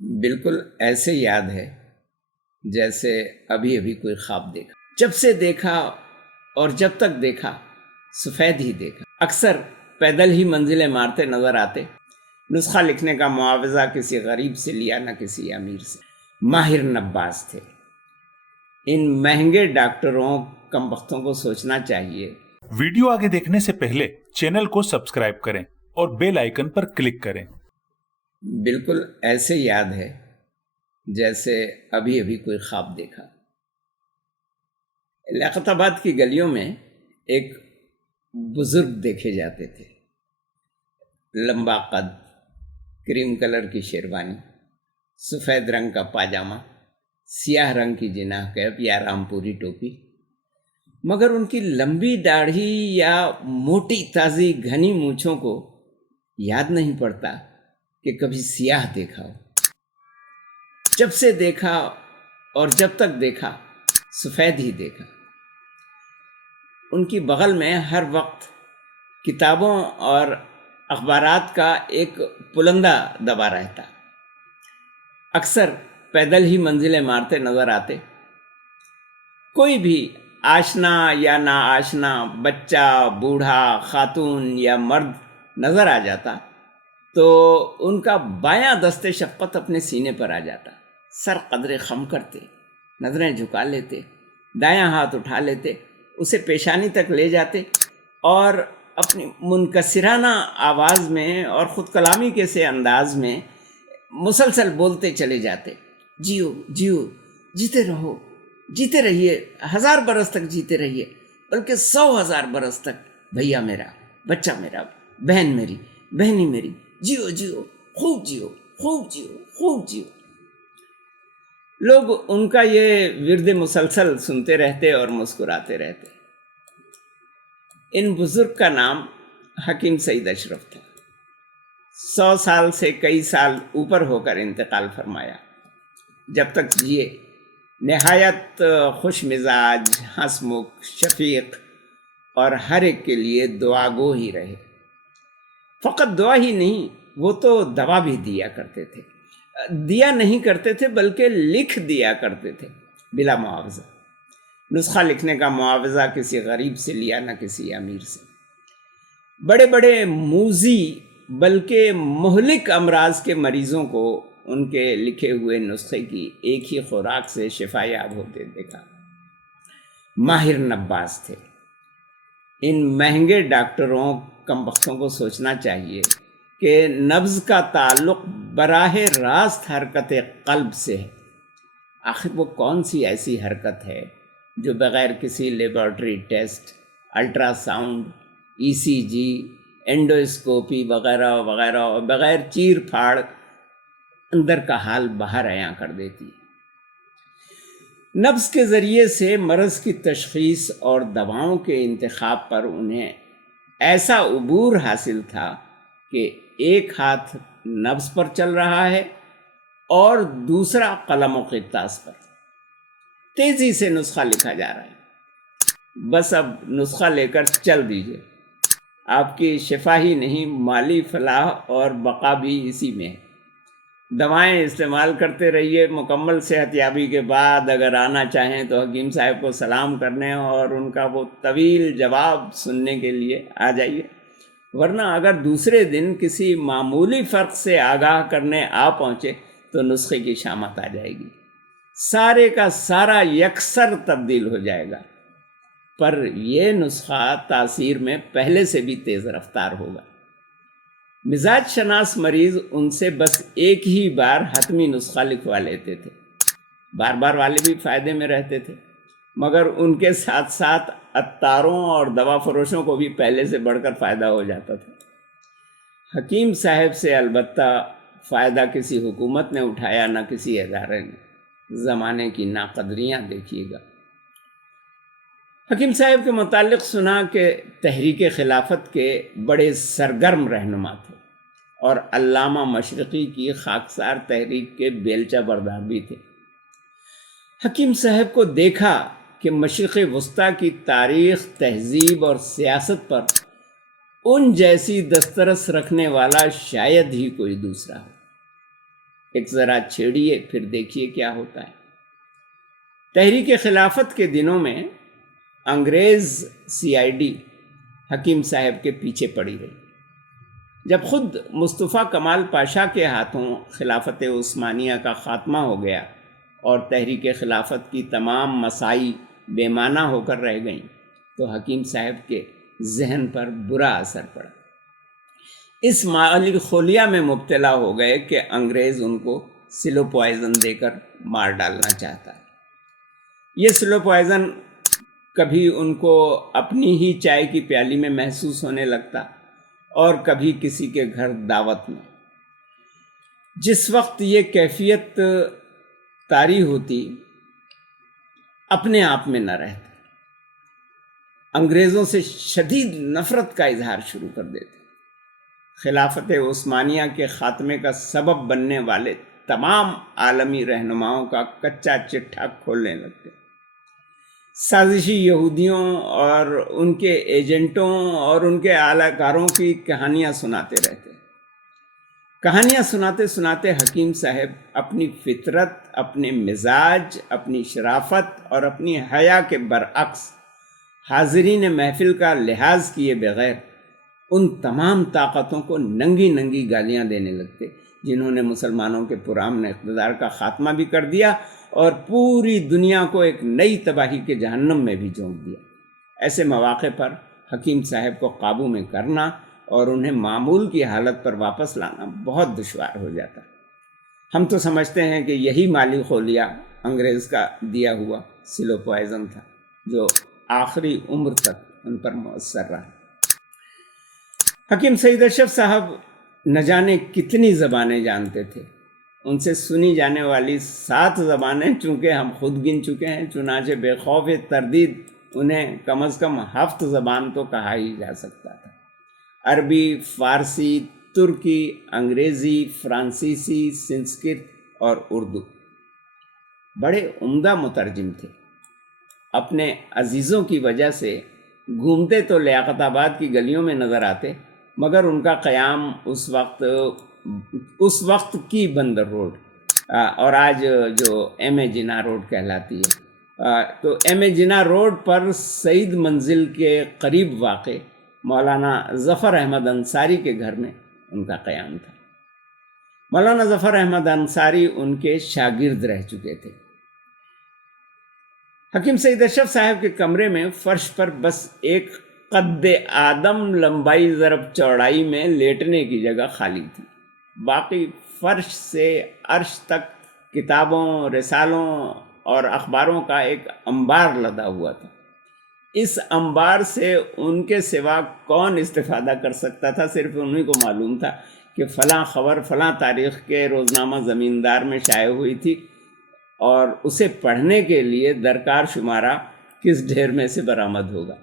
بالکل ایسے یاد ہے جیسے ابھی ابھی کوئی خواب دیکھا، جب سے دیکھا اور جب تک دیکھا سفید ہی دیکھا، اکثر پیدل ہی منزلیں مارتے نظر آتے، نسخہ لکھنے کا معاوضہ کسی غریب سے لیا نہ کسی امیر سے۔ ماہر نباز تھے۔ ان مہنگے ڈاکٹروں کم بختوں کو سوچنا چاہیے۔ ویڈیو آگے دیکھنے سے پہلے چینل کو سبسکرائب کریں اور بیل آئیکن پر کلک کریں۔ بالکل ایسے یاد ہے جیسے ابھی ابھی کوئی خواب دیکھا۔ لیاقت آباد کی گلیوں میں ایک بزرگ دیکھے جاتے تھے، لمبا قد، کریم کلر کی شیروانی، سفید رنگ کا پاجامہ، سیاہ رنگ کی جناح کیپ یا رامپوری ٹوپی، مگر ان کی لمبی داڑھی یا موٹی تازی گھنی مونچھوں کو یاد نہیں پڑتا کہ کبھی سیاہ دیکھا ہو۔ جب سے دیکھا اور جب تک دیکھا سفید ہی دیکھا۔ ان کی بغل میں ہر وقت کتابوں اور اخبارات کا ایک پلندہ دبا رہتا، اکثر پیدل ہی منزلیں مارتے نظر آتے۔ کوئی بھی آشنا یا نا آشنا، بچہ، بوڑھا، خاتون یا مرد نظر آ جاتا تو ان کا بایاں دست شفقت اپنے سینے پر آ جاتا، سر قدرے خم کرتے، نظریں جھکا لیتے، دایاں ہاتھ اٹھا لیتے، اسے پیشانی تک لے جاتے اور اپنی منکسرانہ آواز میں اور خود کلامی کے سے انداز میں مسلسل بولتے چلے جاتے، جیو جیو، جیتے رہو، جیتے رہیے، 1000 برس تک جیتے رہیے، بلکہ 100,000 برس تک، بھیا میرا، بچہ میرا، بہن میری، بہنی میری، جیو جیو، خوب جیو، خوب جیو، خوب جیو۔ لوگ ان کا یہ ورد مسلسل سنتے رہتے اور مسکراتے رہتے۔ ان بزرگ کا نام حکیم سعید اشرف تھا۔ 100 سال سے کئی سال اوپر ہو کر انتقال فرمایا۔ جب تک جیے نہایت خوش مزاج، ہنس مکھ، شفیق اور ہر ایک کے لیے دعا گو ہی رہے۔ فقط دعا ہی نہیں، وہ تو دوا بھی دیا کرتے تھے، دیا نہیں کرتے تھے بلکہ لکھ دیا کرتے تھے بلا معاوضہ۔ نسخہ لکھنے کا معاوضہ کسی غریب سے لیا نہ کسی امیر سے۔ بڑے بڑے موذی بلکہ مہلک امراض کے مریضوں کو ان کے لکھے ہوئے نسخے کی ایک ہی خوراک سے شفا یاب ہوتے دیکھا۔ ماہر نباز تھے۔ ان مہنگے ڈاکٹروں کم بختوں کو سوچنا چاہیے کہ نبض کا تعلق براہ راست حرکت قلب سے ہے۔ آخر وہ کون سی ایسی حرکت ہے جو بغیر کسی لیبارٹری ٹیسٹ، الٹرا ساؤنڈ، ای سی جی، اینڈوسکوپی وغیرہ وغیرہ اور بغیر چیر پھاڑ اندر کا حال باہر عیاں کر دیتی ہے۔ نبض کے ذریعے سے مرض کی تشخیص اور دواؤں کے انتخاب پر انہیں ایسا عبور حاصل تھا کہ ایک ہاتھ نبض پر چل رہا ہے اور دوسرا قلم و قرطاس پر تیزی سے نسخہ لکھا جا رہا ہے۔ بس اب نسخہ لے کر چل دیجئے، آپ کی شفا ہی نہیں، مالی فلاح اور بقا بھی اسی میں ہے۔ دوائیں استعمال کرتے رہیے، مکمل صحت یابی کے بعد اگر آنا چاہیں تو حکیم صاحب کو سلام کرنے اور ان کا وہ طویل جواب سننے کے لیے آ جائیے، ورنہ اگر دوسرے دن کسی معمولی فرق سے آگاہ کرنے آ پہنچے تو نسخے کی شامت آ جائے گی، سارے کا سارا یکسر تبدیل ہو جائے گا، پر یہ نسخہ تاثیر میں پہلے سے بھی تیز رفتار ہوگا۔ مزاج شناس مریض ان سے بس ایک ہی بار حتمی نسخہ لکھوا لیتے تھے، بار بار والے بھی فائدے میں رہتے تھے، مگر ان کے ساتھ ساتھ عطاروں اور دوا فروشوں کو بھی پہلے سے بڑھ کر فائدہ ہو جاتا تھا۔ حکیم صاحب سے البتہ فائدہ کسی حکومت نے اٹھایا نہ کسی ادارے نے۔ زمانے کی ناقدریاں دیکھیے گا۔ حکیم صاحب کے متعلق سنا کہ تحریک خلافت کے بڑے سرگرم رہنما تھے اور علامہ مشرقی کی خاکسار تحریک کے بیلچہ بردار بھی تھے۔ حکیم صاحب کو دیکھا کہ مشرق وسطیٰ کی تاریخ، تہذیب اور سیاست پر ان جیسی دسترس رکھنے والا شاید ہی کوئی دوسرا ہو۔ ایک ذرا چھیڑیے پھر دیکھیے کیا ہوتا ہے۔ تحریک خلافت کے دنوں میں انگریز CID حکیم صاحب کے پیچھے پڑی رہی۔ جب خود مصطفیٰ کمال پاشا کے ہاتھوں خلافت عثمانیہ کا خاتمہ ہو گیا اور تحریک خلافت کی تمام مساعی بے معنی ہو کر رہ گئیں تو حکیم صاحب کے ذہن پر برا اثر پڑا۔ اس مالی خولیہ میں مبتلا ہو گئے کہ انگریز ان کو سلو پوائزن دے کر مار ڈالنا چاہتا ہے۔ یہ سلو پوائزن کبھی ان کو اپنی ہی چائے کی پیالی میں محسوس ہونے لگتا اور کبھی کسی کے گھر دعوت میں۔ جس وقت یہ کیفیت طاری ہوتی اپنے آپ میں نہ رہتا، انگریزوں سے شدید نفرت کا اظہار شروع کر دیتے، خلافت عثمانیہ کے خاتمے کا سبب بننے والے تمام عالمی رہنماؤں کا کچا چٹھا کھولنے لگتے، سازشی یہودیوں اور ان کے ایجنٹوں اور ان کے اعلی کاروں کی کہانیاں سناتے رہتے۔ کہانیاں سناتے سناتے حکیم صاحب اپنی فطرت، اپنے مزاج، اپنی شرافت اور اپنی حیا کے برعکس حاضرین محفل کا لحاظ کیے بغیر ان تمام طاقتوں کو ننگی ننگی گالیاں دینے لگتے جنہوں نے مسلمانوں کے پرامن اقتدار کا خاتمہ بھی کر دیا اور پوری دنیا کو ایک نئی تباہی کے جہنم میں بھی جھونک دیا۔ ایسے مواقع پر حکیم صاحب کو قابو میں کرنا اور انہیں معمول کی حالت پر واپس لانا بہت دشوار ہو جاتا۔ ہم تو سمجھتے ہیں کہ یہی مالی خولیہ انگریز کا دیا ہوا سلو پوائزن تھا جو آخری عمر تک ان پر مؤثر رہا۔ حکیم سعید اشرف صاحب نہ جانے کتنی زبانیں جانتے تھے۔ ان سے سنی جانے والی 7 زبانیں چونکہ ہم خود گن چکے ہیں، چنانچہ بے خوف تردید انہیں کم از کم 7 زبان تو کہا ہی جا سکتا تھا۔ عربی، فارسی، ترکی، انگریزی، فرانسیسی، سنسکرت اور اردو۔ بڑے عمدہ مترجم تھے۔ اپنے عزیزوں کی وجہ سے گھومتے تو لیاقت آباد کی گلیوں میں نظر آتے، مگر ان کا قیام اس وقت کی بندر روڈ اور آج جو M.A. جناح روڈ کہلاتی ہے، تو M.A. جناح روڈ پر سعید منزل کے قریب واقع مولانا ظفر احمد انصاری کے گھر میں ان کا قیام تھا۔ مولانا ظفر احمد انصاری ان کے شاگرد رہ چکے تھے۔ حکیم سعید اشرف صاحب کے کمرے میں فرش پر بس ایک قد آدم لمبائی ضرب چوڑائی میں لیٹنے کی جگہ خالی تھی، باقی فرش سے عرش تک کتابوں، رسالوں اور اخباروں کا ایک انبار لدا ہوا تھا۔ اس انبار سے ان کے سوا کون استفادہ کر سکتا تھا؟ صرف انہی کو معلوم تھا کہ فلاں خبر فلاں تاریخ کے روزنامہ زمیندار میں شائع ہوئی تھی اور اسے پڑھنے کے لیے درکار شمارہ کس ڈھیر میں سے برآمد ہوگا۔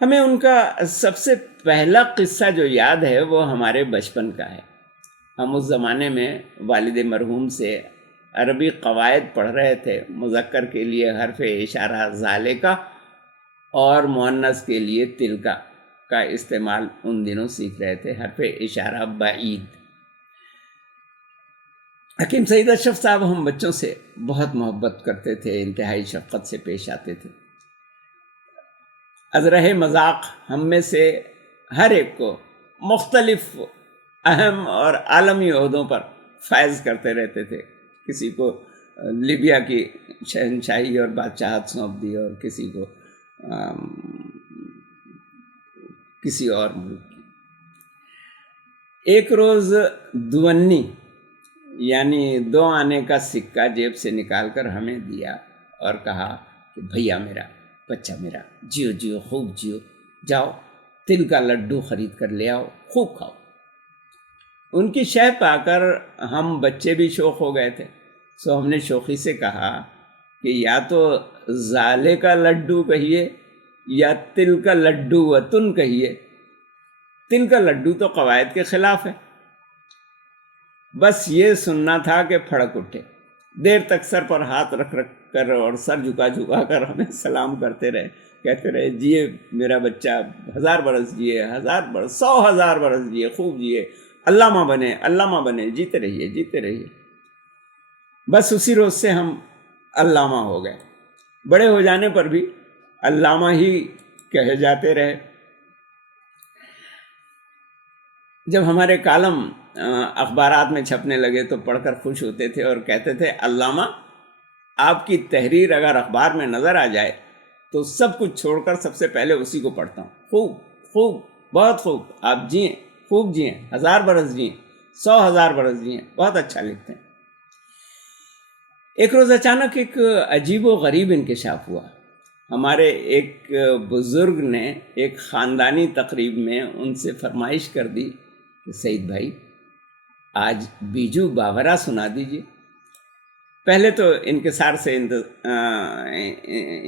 ہمیں ان کا سب سے پہلا قصہ جو یاد ہے وہ ہمارے بچپن کا ہے۔ ہم اس زمانے میں والد مرحوم سے عربی قواعد پڑھ رہے تھے۔ مذکر کے لیے حرف اشارہ ذالکا اور مؤنث کے لیے تلکا کا استعمال ان دنوں سیکھ رہے تھے، حرف اشارہ بعید۔ حکیم سعید اشرف صاحب ہم بچوں سے بہت محبت کرتے تھے، انتہائی شفقت سے پیش آتے تھے۔ از رہے مذاق ہم میں سے ہر ایک کو مختلف اہم اور عالمی عہدوں پر فائز کرتے رہتے تھے۔ کسی کو لیبیا کی شہنشاہی اور بادشاہت سونپ دی اور کسی کو کسی اور ملک کی۔ ایک روز دونی یعنی 2 آنے کا سکہ جیب سے نکال کر ہمیں دیا اور کہا کہ بھیا میرا، بچہ میرا، جیو جیو خوب جیو، جاؤ تل کا لڈو خرید کر لے آؤ، خوب کھاؤ۔ ان کی شہ پا کر ہم بچے بھی شوق ہو گئے تھے، سو ہم نے شوخی سے کہا کہ یا تو زالے کا لڈو کہیے یا تل کا لڈو وطن کہیے۔ تل کا لڈو تو قواعد کے خلاف ہے۔ بس یہ سننا تھا کہ پھڑک اٹھے، دیر تک سر پر ہاتھ رکھ کر اور سر جھکا جھکا کر ہمیں سلام کرتے رہے، کہتے رہے جیے میرا بچہ، 1000 برس جیے، 1000 برس، 100,000 برس جیے، خوب جیے، علامہ بنے، جیتے رہیے. بس اسی روز سے ہم علامہ ہو گئے. بڑے ہو جانے پر بھی علامہ ہی کہے جاتے رہے. جب ہمارے کالم اخبارات میں چھپنے لگے تو پڑھ کر خوش ہوتے تھے اور کہتے تھے علامہ آپ کی تحریر اگر اخبار میں نظر آ جائے تو سب کچھ چھوڑ کر سب سے پہلے اسی کو پڑھتا ہوں. خوب بہت خوب، آپ جئیں، خوب جئیں، 1000 برس جئیں، 100,000 برس جئیں، بہت اچھا لکھتے ہیں. ایک روز اچانک ایک عجیب و غریب انکشاف ہوا. ہمارے ایک بزرگ نے ایک خاندانی تقریب میں ان سے فرمائش کر دی کہ سعید بھائی آج بیجو باورا سنا دیجیے. پہلے تو انکسار سے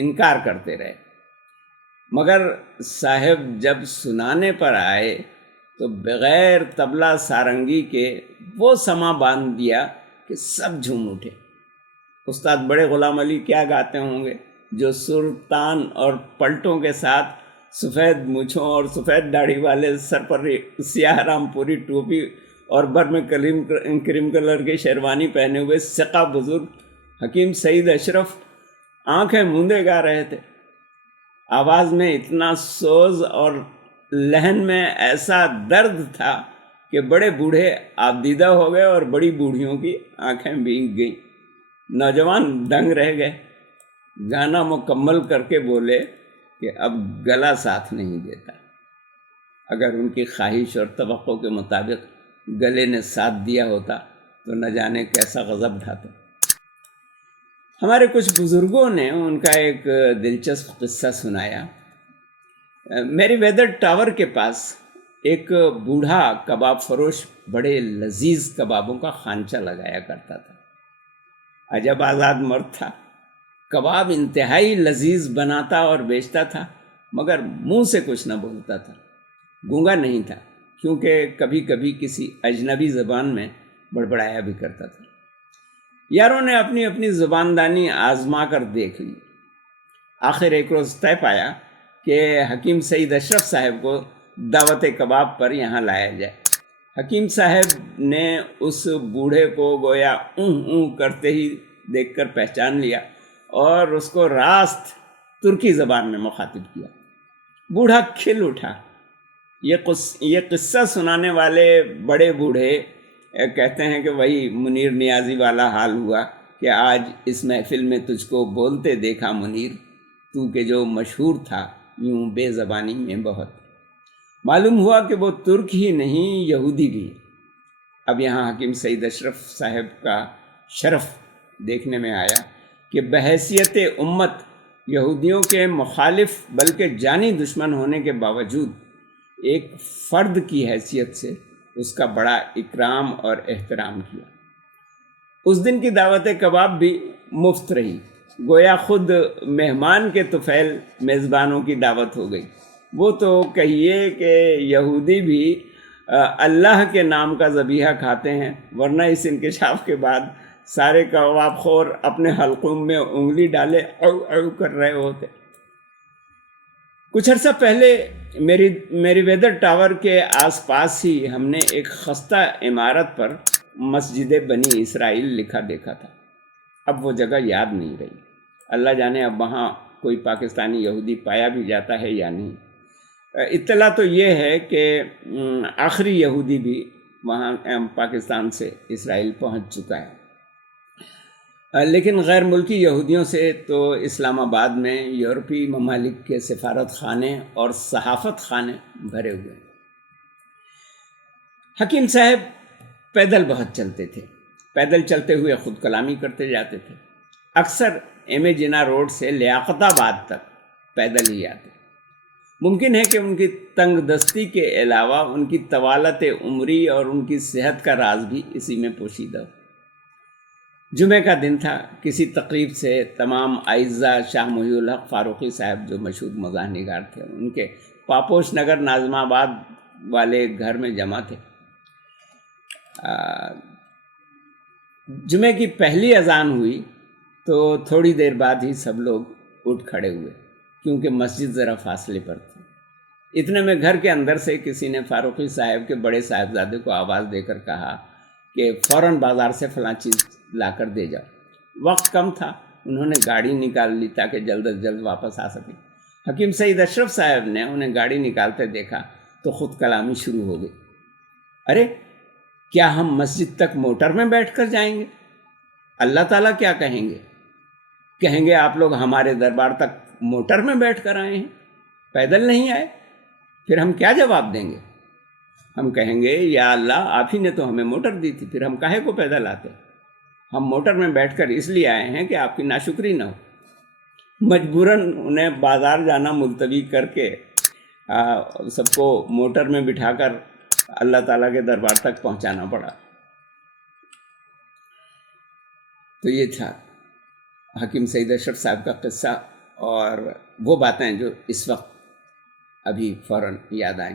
انکار کرتے رہے، مگر صاحب جب سنانے پر آئے تو بغیر طبلہ سارنگی کے وہ سما باندھ دیا کہ سب جھوم اٹھے. استاد بڑے غلام علی کیا گاتے ہوں گے جو سلطان اور پلٹوں کے ساتھ سفید مونچھوں اور سفید داڑھی والے سر پر سیاہ رام پوری ٹوپی اور بر میں کریم کلر کی شیروانی پہنے ہوئے ثقہ بزرگ حکیم سعید اشرف آنکھیں موندے گا رہے تھے. آواز میں اتنا سوز اور لہن میں ایسا درد تھا کہ بڑے بوڑھے آبدیدہ ہو گئے اور بڑی بوڑھیوں کی آنکھیں بھیگ گئیں. نوجوان دنگ رہ گئے. گانا مکمل کر کے بولے کہ اب گلا ساتھ نہیں دیتا. اگر ان کی خواہش اور توقع کے مطابق گلے نے ساتھ دیا ہوتا تو نہ جانے کیسا غضب ڈھاتا. ہمارے کچھ بزرگوں نے ان کا ایک دلچسپ قصہ سنایا. میری ویدر ٹاور کے پاس ایک بوڑھا کباب فروش بڑے لذیذ کبابوں کا خانچہ لگایا کرتا تھا. عجب آزاد مرد تھا. کباب انتہائی لذیذ بناتا اور بیچتا تھا مگر منہ سے کچھ نہ بولتا تھا. گونگا نہیں تھا کیونکہ کبھی کبھی کسی اجنبی زبان میں بڑبڑایا بھی کرتا تھا. یاروں نے اپنی اپنی زباندانی آزما کر دیکھ لی. آخر ایک روز طے پایا کہ حکیم سعید اشرف صاحب کو دعوت کباب پر یہاں لایا جائے. حکیم صاحب نے اس بوڑھے کو گویا کرتے ہی دیکھ کر پہچان لیا اور اس کو راست ترکی زبان میں مخاطب کیا. بوڑھا کھل اٹھا. یہ قصہ سنانے والے بڑے بوڑھے کہتے ہیں کہ وہی منیر نیازی والا حال ہوا کہ آج اس محفل میں تجھ کو بولتے دیکھا منیر، تو کہ جو مشہور تھا یوں بے زبانی میں بہت. معلوم ہوا کہ وہ ترک ہی نہیں یہودی بھی. اب یہاں حکیم سعید اشرف صاحب کا شرف دیکھنے میں آیا کہ بحیثیت امت یہودیوں کے مخالف بلکہ جانی دشمن ہونے کے باوجود ایک فرد کی حیثیت سے اس کا بڑا اکرام اور احترام کیا. اس دن کی دعوت کباب بھی مفت رہی. گویا خود مہمان کے طفیل میزبانوں کی دعوت ہو گئی. وہ تو کہیے کہ یہودی بھی اللہ کے نام کا ذبیحہ کھاتے ہیں، ورنہ اس انکشاف کے بعد سارے کباب خور اپنے حلقوم میں انگلی ڈالے او او کر رہے ہوتے. کچھ عرصہ پہلے میری ویدر ٹاور کے آس پاس ہی ہم نے ایک خستہ عمارت پر مسجد بنی اسرائیل لکھا دیکھا تھا. اب وہ جگہ یاد نہیں رہی. اللہ جانے اب وہاں کوئی پاکستانی یہودی پایا بھی جاتا ہے یا نہیں. اطلاع تو یہ ہے کہ آخری یہودی بھی وہاں پاکستان سے اسرائیل پہنچ چکا ہے، لیکن غیر ملکی یہودیوں سے تو اسلام آباد میں یورپی ممالک کے سفارت خانے اور صحافت خانے بھرے ہوئے. حکیم صاحب پیدل بہت چلتے تھے. پیدل چلتے ہوئے خود کلامی کرتے جاتے تھے. اکثر ایم اے جناح روڈ سے لیاقت آباد تک پیدل ہی آتے. ممکن ہے کہ ان کی تنگ دستی کے علاوہ ان کی طوالت عمری اور ان کی صحت کا راز بھی اسی میں پوشیدہ ہو. جمعہ کا دن تھا. کسی تقریب سے تمام اعزاء شاہ محی الحق فاروقی صاحب جو مشہور مزاح نگار تھے ان کے پاپوش نگر ناظم آباد والے گھر میں جمع تھے. جمعہ کی پہلی اذان ہوئی تو تھوڑی دیر بعد ہی سب لوگ اٹھ کھڑے ہوئے کیونکہ مسجد ذرا فاصلے پر تھی. اتنے میں گھر کے اندر سے کسی نے فاروقی صاحب کے بڑے صاحبزادے کو آواز دے کر کہا کہ فوراً بازار سے فلاں چیز لا کر دے جاؤ۔ وقت کم تھا، انہوں نے گاڑی نکال لی تاکہ جلد از جلد واپس آ سکیں۔ حکیم سعید اشرف صاحب نے انہیں گاڑی نکالتے دیکھا تو خود کلامی شروع ہو گئی۔ ارے کیا ہم مسجد تک موٹر میں بیٹھ کر جائیں گے؟ اللہ تعالیٰ کیا کہیں گے؟ کہیں گے آپ لوگ ہمارے دربار تک موٹر میں بیٹھ کر آئے ہیں، پیدل نہیں آئے؟ پھر ہم کیا جواب دیں گے؟ ہم کہیں گے یا اللہ آپ ہی نے تو ہمیں موٹر دی تھی، پھر ہم کاہے کو پیدل آتے؟ ہم موٹر میں بیٹھ کر اس لیے آئے ہیں کہ آپ کی ناشکری نہ ہو۔ مجبوراً انہیں بازار جانا ملتوی کر کے سب کو موٹر میں بٹھا کر اللہ تعالیٰ کے دربار تک پہنچانا پڑا۔ تو یہ تھا حکیم سعید اشرف صاحب کا قصہ، اور وہ باتیں جو اس وقت ابھی فوراً یاد آئیں۔